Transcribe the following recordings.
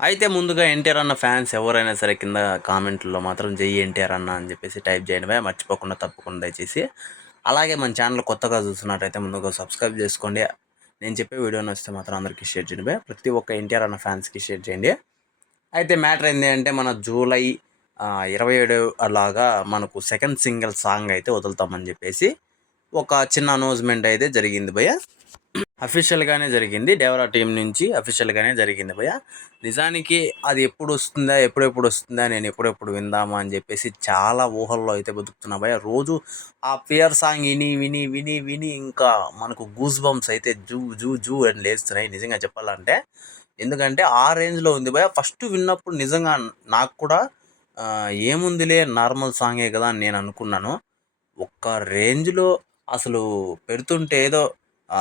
అయితే ముందుగా ఎన్టీఆర్ అన్న ఫ్యాన్స్ ఎవరైనా సరే కింద కామెంట్‌లో మాత్రం జై ఎన్టీఆర్ అన్న అని చెప్పేసి టైప్ చేయండి భయ్యా. మర్చిపోకుండా తప్పకుండా దయచేసి. అలాగే మన ఛానల్ కొత్తగా చూస్తున్నట్టయితే ముందుగా సబ్స్క్రైబ్ చేసుకోండి. నేను చెప్పే వీడియో నచ్చితే మాత్రం అందరికీ షేర్ చేయండి భయ్యా. ప్రతి ఒక్క ఎన్టీఆర్ అన్న ఫ్యాన్స్‌కి షేర్ చేయండి. అయితే మ్యాటర్ ఏంది అంటే మన జూలై 27 అలాగా మనకు సెకండ్ సింగిల్ సాంగ్ అయితే వదులుతామని చెప్పేసి ఒక చిన్న అనౌన్స్‌మెంట్ అయితే జరిగింది భయ్యా. అఫీషియల్‌గానే జరిగింది. డేవరా టీం నుంచి అఫీషియల్‌గానే జరిగింది భయ్యా. నిజానికి అది ఎప్పుడు వస్తుందా? ఎప్పుడెప్పుడు వస్తుందా? నేను ఎప్పుడెప్పుడు విందామా అని చెప్పేసి చాలా ఊహల్లో అయితే బతుకుతున్నా భయ్యా. రోజు ఆ ఫియర్ సాంగ్ విని, విని, విని, విని ఇంకా మనకు గూస్ బంప్స్ అయితే జూ జూ జూ అని లేస్తున్నాయి నిజంగా చెప్పాలంటే. ఎందుకంటే ఆ రేంజ్‌లో ఉంది భయ్యా. ఫస్ట్ విన్నప్పుడు నిజంగా నాకు కూడా ఏముందిలే నార్మల్ సాంగే కదా అని నేను అనుకున్నాను. ఒక్క రేంజ్‌లో అసలు పెడుతుంటే ఏదో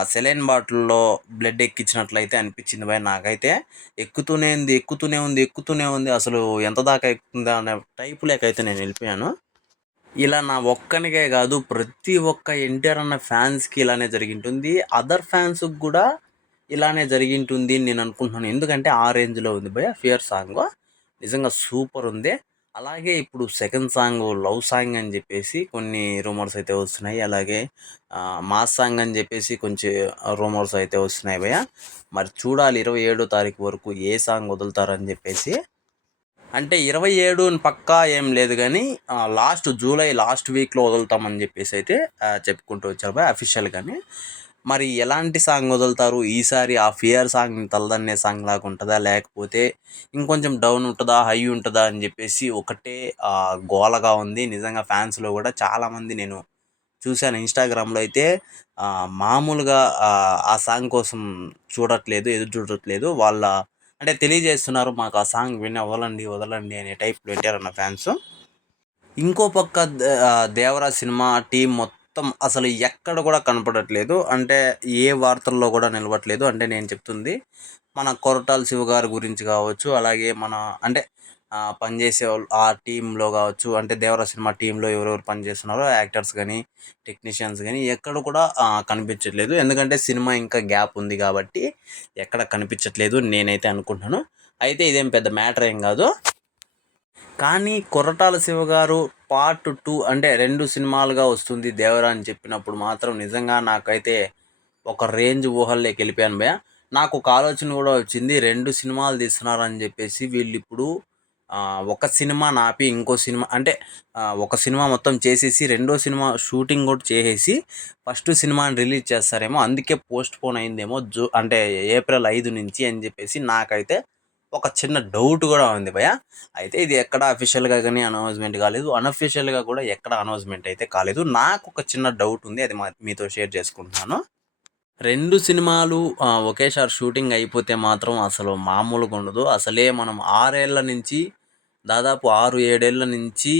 సెలైన్ బాటిల్‌లో బ్లడ్ ఎక్కించినట్లయితే అనిపించింది భయ్యా నాకైతే. ఎక్కుతూనే ఉంది, ఎక్కుతూనే ఉంది, ఎక్కుతూనే ఉంది. అసలు ఎంత దాకా ఎక్కుతుందా అనే టైపులోకైతే నేను వెళ్ళిపోయాను. ఇలా నా ఒక్కనికే కాదు ప్రతి ఒక్క ఎన్టీఆర్ అన్న ఫ్యాన్స్‌కి ఇలానే జరిగింటుంది. అదర్ ఫ్యాన్స్‌కి కూడా ఇలానే జరిగింటుంది అని నేను అనుకుంటున్నాను. ఎందుకంటే ఆ రేంజ్‌లో ఉంది భయ్యా 'ఫియర్' సాంగు. నిజంగా సూపర్ ఉంది. అలాగే ఇప్పుడు సెకండ్ సాంగ్ లవ్ సాంగ్ అని చెప్పేసి కొన్ని రూమర్స్ అయితే వస్తున్నాయి. అలాగే మాస్ సాంగ్ అని చెప్పేసి కొంచెం రూమర్స్ అయితే వస్తున్నాయి భయ్యా. మరి చూడాలి 27 తారీఖు వరకు ఏ సాంగ్ వదులుతారని చెప్పేసి. అంటే 27 పక్కా ఏం లేదు గానీ జూలై లాస్ట్ వీక్‌లో వదులుతామని చెప్పేసి అయితే చెప్పుకుంటూ వచ్చారు భయ్యా అఫీషియల్‌గానే. మరి ఎలాంటి సాంగ్ వదులుతారు? ఈసారి ఆ 'ఫియర్' సాంగ్ తలదన్నే సాంగ్ లాగా ఉంటదా? లేకపోతే ఇంకొంచెం డౌన్ ఉంటదా? హై ఉంటదా? అని చెప్పేసి ఒకటే గోలగా ఉంది. నిజంగా ఫ్యాన్స్‌లో కూడా చాలామంది నేను చూశాను ఇన్‌స్టాగ్రామ్‌లో అయితే మామూలుగా ఆ సాంగ్ కోసం ఎదురు చూడట్లేదు. అంటే తెలియజేస్తున్నారు మాకు ఆ సాంగ్ వదలండి, వదలండి అనే టైప్‌లో ఎన్టీఆర్ ఫ్యాన్స్. ఇంకో పక్క 'దేవరా' సినిమా టీం మొత్తం అసలు ఎక్కడ కూడా కనపడట్లేదు. అంటే ఏ వార్తల్లో కూడా నిలవట్లేదు. అంటే నేను చెప్తుంది మన కొరటాల శివ గారి గురించి కావచ్చు, అలాగే మన అంటే పనిచేసేవాళ్ళు ఆ టీంలో కావచ్చు, అంటే 'దేవరా' సినిమా టీంలో ఎవరెవరు పనిచేస్తున్నారో యాక్టర్స్ కానీ, టెక్నీషియన్స్ కానీ ఎక్కడ కూడా కనిపించట్లేదు. ఎందుకంటే సినిమా ఇంకా గ్యాప్ ఉంది కాబట్టి ఎక్కడ కనిపించట్లేదు నేనైతే అనుకుంటున్నాను. అయితే ఇదేం పెద్ద మ్యాటర్ ఏం కాదు. కానీ కొరటాల శివ గారు పార్ట్ 2 అంటే 2 సినిమాలుగా వస్తుంది 'దేవరా' అని చెప్పినప్పుడు మాత్రం నిజంగా నాకైతే ఒక రేంజ్ ఊహల్లోకి వెళ్ళిపోయాను భయ్యా. నాకు ఒక ఆలోచన కూడా వచ్చింది. 2 సినిమాలు తీస్తున్నారని చెప్పేసి వీళ్ళిప్పుడు ఒక సినిమా ఆపి ఇంకో సినిమా అంటే ఒక సినిమా మొత్తం చేసేసి రెండో సినిమా షూటింగ్ కూడా చేసేసి ఫస్ట్ సినిమాని రిలీజ్ చేస్తారేమో. అందుకే పోస్ట్‌పోన్ అయిందేమో అంటే ఏప్రిల్ 5 నుంచి అని చెప్పేసి నాకైతే ఒక చిన్న డౌట్ కూడా ఉంది భయ్యా. అయితే ఇది ఎక్కడ అఫీషియల్‌గా గాని అనౌన్స్‌మెంట్ కాలేదు. అన్‌అఫీషియల్‌గా కూడా ఎక్కడ అనౌన్స్‌మెంట్ అయితే కాలేదు. నాకొక చిన్న డౌట్ ఉంది. అది మీతో షేర్ చేసుకుంటున్నాను. 2 సినిమాలు ఒకేసారి షూటింగ్ అయిపోతే మాత్రం అసలు మామూలుగా ఉండదు. అసలే మనం 6 ఏళ్ల నుంచి దాదాపు 6, 7 ఏళ్ల నుంచి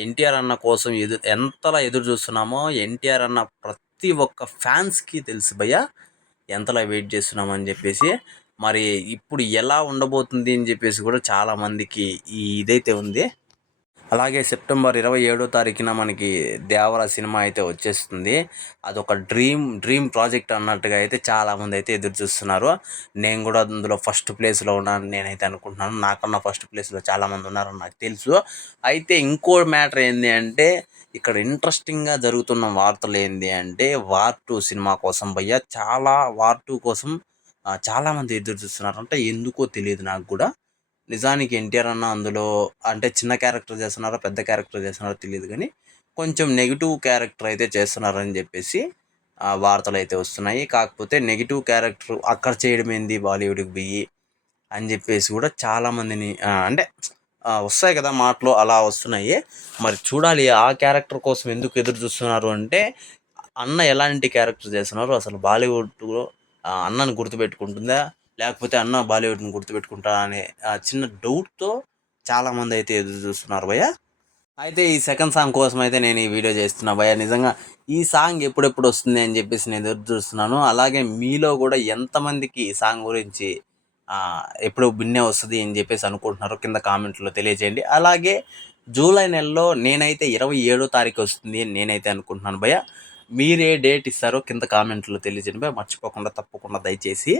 ఎన్టీఆర్ అన్న కోసం ఎంతలా ఎదురు చూస్తున్నామో ఎన్టీఆర్ అన్న ప్రతి ఒక్క ఫ్యాన్స్‌కి తెలుసు భయ్యా. ఎంతలా వెయిట్ చేస్తున్నామని చెప్పేసి. మరి ఇప్పుడు ఎలా ఉండబోతుంది అని చెప్పేసి కూడా చాలామందికి ఇదైతే ఉంది. అలాగే సెప్టెంబర్ 27 తారీఖున మనకి 'దేవర' సినిమా అయితే వచ్చేస్తుంది. అదొక డ్రీమ్ ప్రాజెక్ట్ అన్నట్టుగా అయితే చాలామంది అయితే ఎదురు చూస్తున్నారు. నేను కూడా అందులో ఫస్ట్ ప్లేస్‌లో ఉన్నానని నేనైతే అనుకుంటున్నాను. నాకన్నా ఫస్ట్ ప్లేస్‌లో చాలామంది ఉన్నారని నాకు తెలుసు. అయితే ఇంకో మ్యాటర్ ఏంది అంటే ఇక్కడ ఇంట్రెస్టింగ్‌గా జరుగుతున్న వార్తలు ఏంది అంటే 'వార్ 2' సినిమా కోసం భయ్యా వార్ 2 కోసం చాలామంది ఎదురు చూస్తున్నారు. అంటే ఎందుకో తెలియదు నాకు కూడా. నిజానికి ఎన్టీఆర్ అన్న అందులో అంటే చిన్న క్యారెక్టర్ చేస్తున్నారో, పెద్ద క్యారెక్టర్ చేస్తున్నారో తెలీదు గానీ, కొంచెం నెగెటివ్ క్యారెక్టర్ అయితే చేస్తున్నారని చెప్పేసి వార్తలైతే వస్తున్నాయి. కాకపోతే నెగెటివ్ క్యారెక్టర్ అక్కడ చేయడం ఏంది బాలీవుడ్‌కి పోయి అని చెప్పేసి కూడా చాలామందిని అంటే వస్తాయి కదా మాటలు అలా వస్తున్నాయి. మరి చూడాలి ఆ క్యారెక్టర్ కోసం ఎందుకు ఎదురు చూస్తున్నారు అంటే, అన్న ఎలాంటి క్యారెక్టర్ చేస్తున్నారు? అసలు బాలీవుడ్‌లో అన్నని గుర్తుపెట్టుకుంటుందా? లేకపోతే అన్న బాలీవుడ్‌ని గుర్తుపెట్టుకుంటారా అనే చిన్న డౌట్‌తో చాలామందైతే ఎదురు చూస్తున్నారు భయ్యా. అయితే ఈ సెకండ్ సాంగ్ కోసం అయితే నేను ఈ వీడియో చేస్తున్నా భయ్యా. నిజంగా ఈ సాంగ్ ఎప్పుడెప్పుడు వస్తుంది అని చెప్పేసి నేను ఎదురు చూస్తున్నాను. అలాగే మీలో కూడా ఎంతమందికి ఈ సాంగ్ గురించి ఎప్పుడు బిన్నే వస్తది అని చెప్పేసి అనుకుంటున్నారో కింద కామెంట్‌లో తెలియజేయండి. అలాగే జూలై నెలలో నేనైతే 27 తారీఖు వస్తుంది అని నేనైతే అనుకుంటున్నాను భయ్యా. మీరే డేట్ ఇస్తారో కింద కామెంట్‌లో తెలియజేయండి భయ్యా. మర్చిపోకుండా తప్పకుండా దయచేసి.